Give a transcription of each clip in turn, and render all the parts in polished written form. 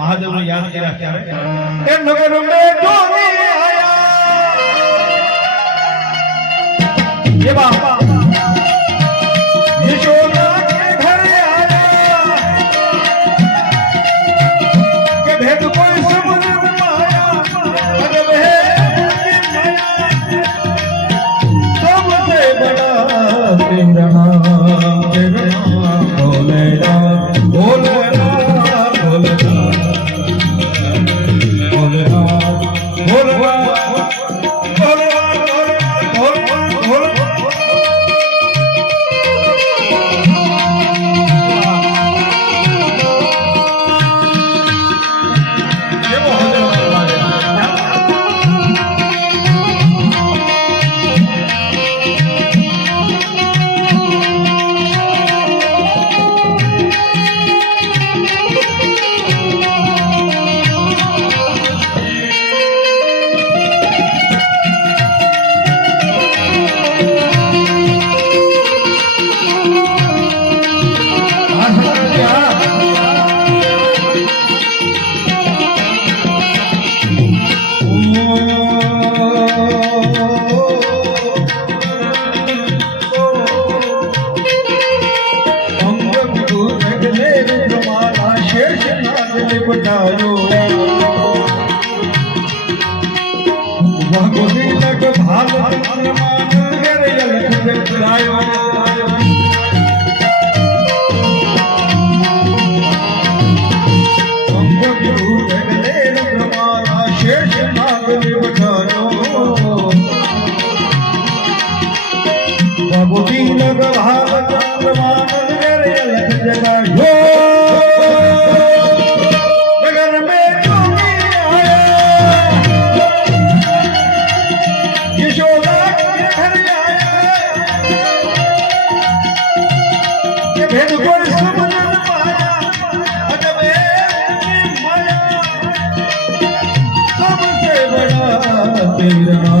મહાદેવને યાદ કર્યા ત્યારે એ નગર મે જોગી આયા એ બાપા યશોદા કે ઘર આયા કે ભેદ કોઈ સમજ માયા અજબ હે सबसे बड़ा तेरा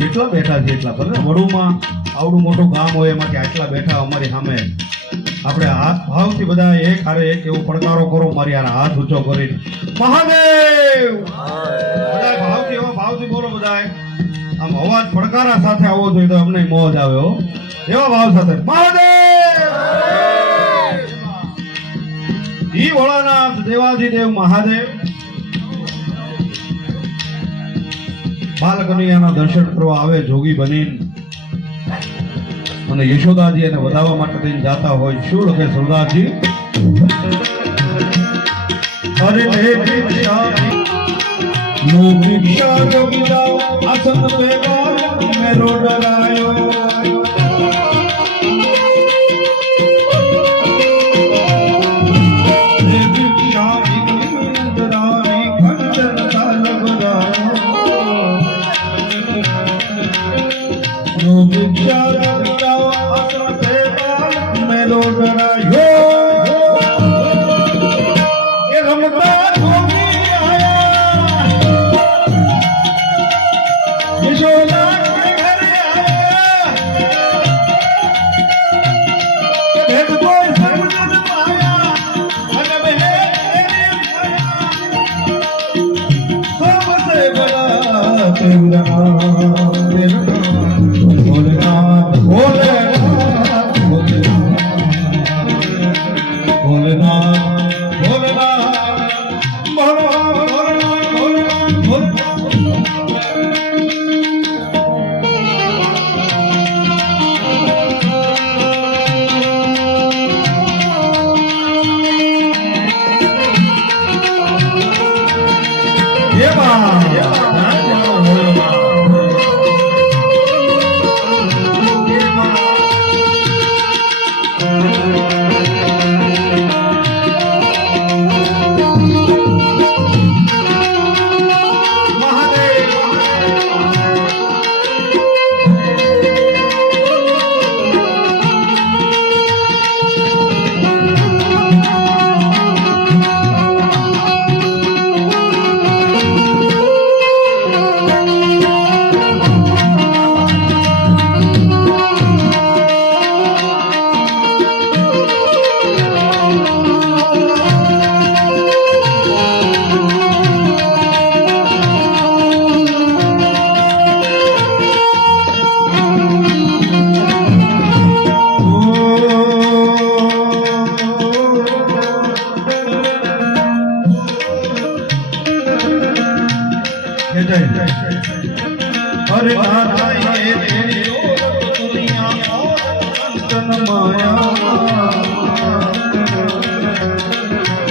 જેટલા બેઠા છે એટલા ભલે વડુમાં આવડું મોટું ગામ હોય એમાંથી આટલા બેઠા અમારી સામે આપણે હાથ ભાવથી બધા એક હારે એક એવો પડકારો કરો મારી યાર હાથ ઊંચો કરીને મહાદેવ બધા ભાવથી એવા ભાવથી બોલો બધા આમ અવાજ પડકારા સાથે આવવો જોઈએ તો અમને મોજ આવે હો એવા ભાવ સાથે મહાદેવ ઈ ભોળાનાથ દેવાધિદેવ મહાદેવ બાલકનૈયાના દર્શન કરવા આવે જોગી બનીને અને યશોદાજી એને વધાવવા માટે થઈને જાતા હોય શું લખે સરદારજી અરે હે ભિક્ષા નો ભિક્ષા જોગીદાઓ આસન પે બાલ મેરો ડરાયો तेरा नाम तेरा नाम भोलेनाथ भोलेनाथ भोलेनाथ भोलेनाथ भोलेनाथ भोलेनाथ भोलेनाथ भोलेनाथ अरे नाथा ये तेरी दुनिया कंचन माया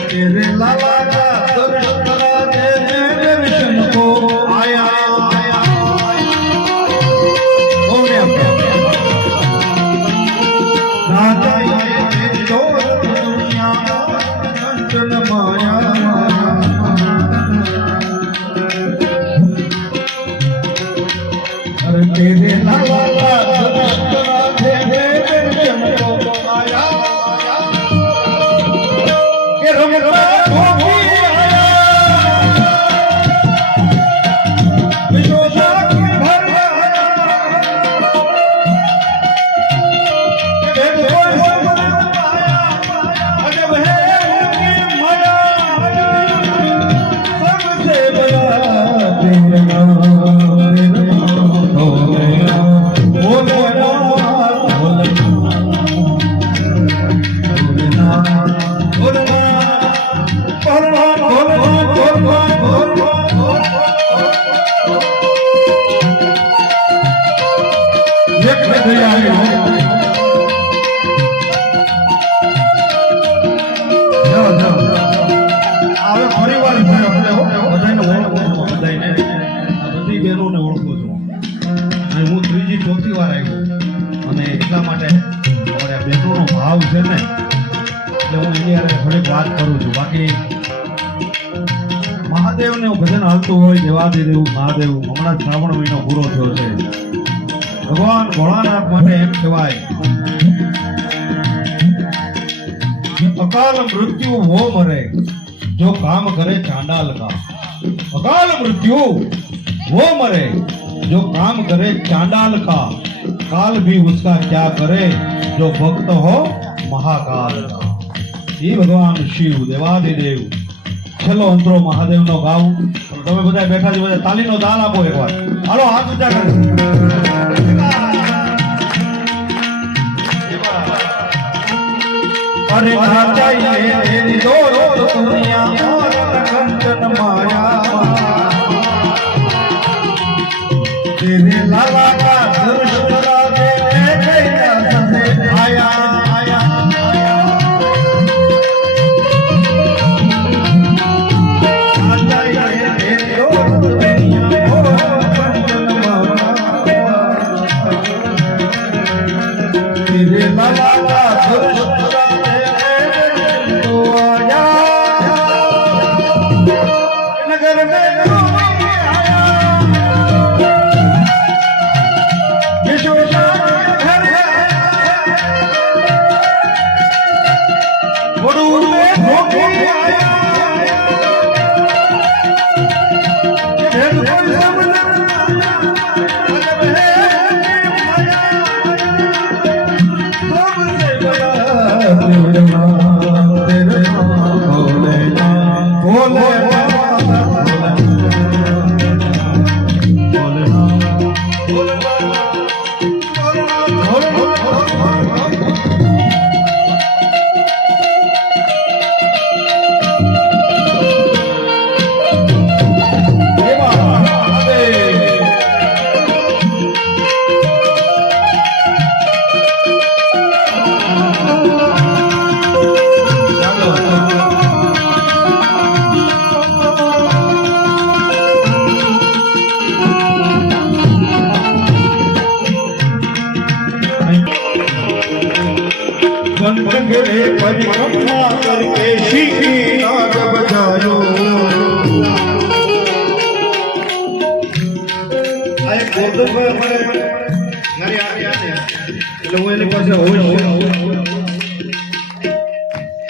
तेरे लाला का दर्शन करा दे दर्शन को आया नाथा ये तेरी दुनिया कंचन माया तेरे लाला दर्शन को आया के रमता भोगी आया विशोषा की भर आया तेरे कोई समझ आया अजब है उनकी माया सबसे बड़ा तेरा नाम ચોથી વાર આવ્યો અને એટલા માટે અમારા બહેનોનો ભાવ છે ને એટલે હું એની હારે થોડીક વાત કરું છું. બાકી મહાદેવને ભજન હાલતું હોય દેવાધિદેવ મહાદેવ હમણાં શ્રાવણ મહિનો પૂરો થયો છે. ભગવાન ભોળાનાથ માટે એમ કહેવાય અકાલ મૃત્યુ वो मरे जो काम करे चांडाल का. अकाल मृत्यु वो मरे जो काम करे चांडाल का. काल भी उसका क्या करे जो भक्त हो महाकाल का. ये भगवान शिव देवाधिदेव છેલ્લો અંતરો મહાદેવ નો ગાવ. તમે બધા બેઠા છો, બધા તાલીનો દાન આપો એકવાર. હાલો હાથ ઊંચા કરો. अरे नाचा ये तेरी दो दुनिया और कंचन माया तेरे लाला का दर्शन करा दे आया नाचा ये तेरी दो दुनिया और कंचन माया तेरे लाला का दर्शन रे परिक्रमा करके शीशी नाद बजायो આ એક ગોરધનભાઈ અમારે મારી આરે આને એટલે હું એની પાસે હોય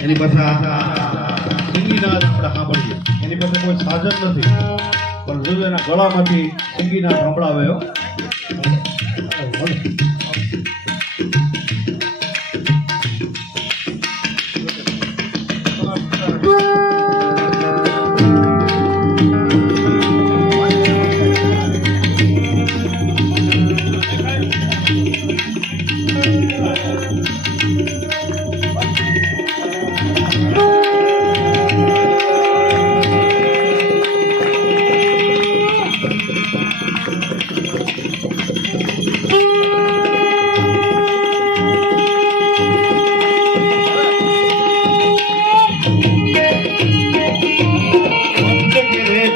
એની પાસે સિંગીનાદ આપણે સાંભળીએ એની પાસે કોઈ સાધન નથી પણ જોયું એના ગળામાંથી સિંગીનાદ સંભળાવે હો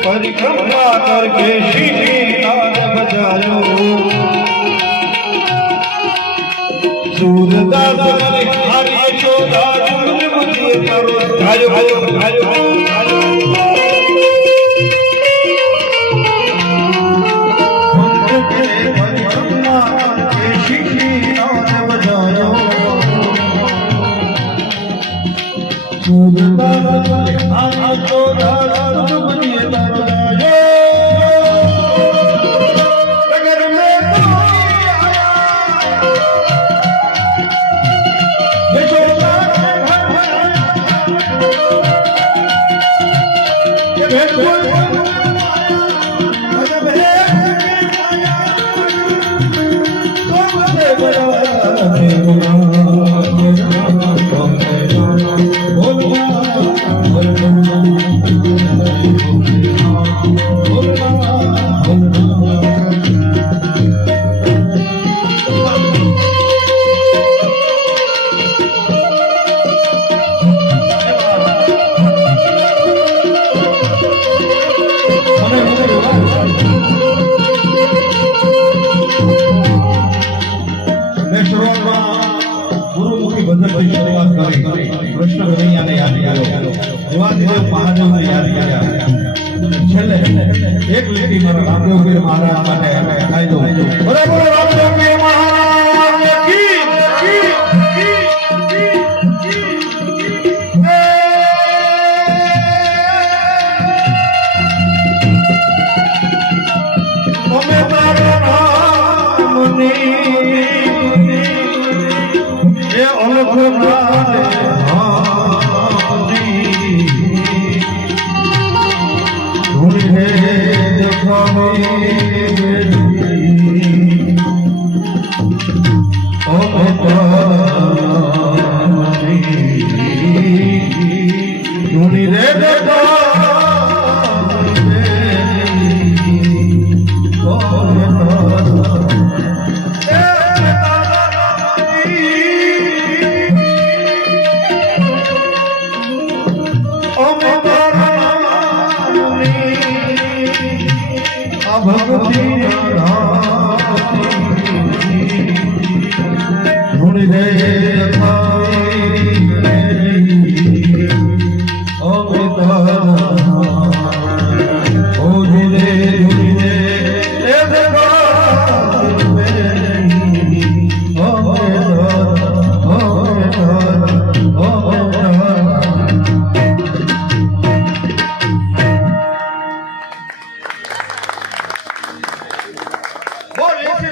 परिक्रमा करके शीशी नाद बजायो सूरदास हरि चोदा चुन मुझे करो गायो गायो गायो परिक्रमा करके शीशी नाद बजायो सूरदास हरि चोदा चुन मुझे ગુરુમુખી ભજનથી શરૂઆત કરી કૃષ્ણ કનૈયાને યાદ કર્યો દેવાધિદેવ મહાદેવને યાદ કર્યા છેલ્લે એક લીટી મારા રામદેવપીર મહારાજ માટે ગાઈ દઉં બરાબર રામદેવપીર મહારાજ કી અમે તારા નામની ये अलग माने हादी धुने जखावे ओ पानी धुने रे भगवती धुनी रे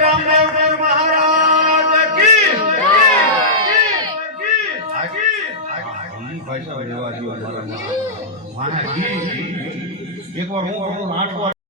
रामदेव महाराज की एक बार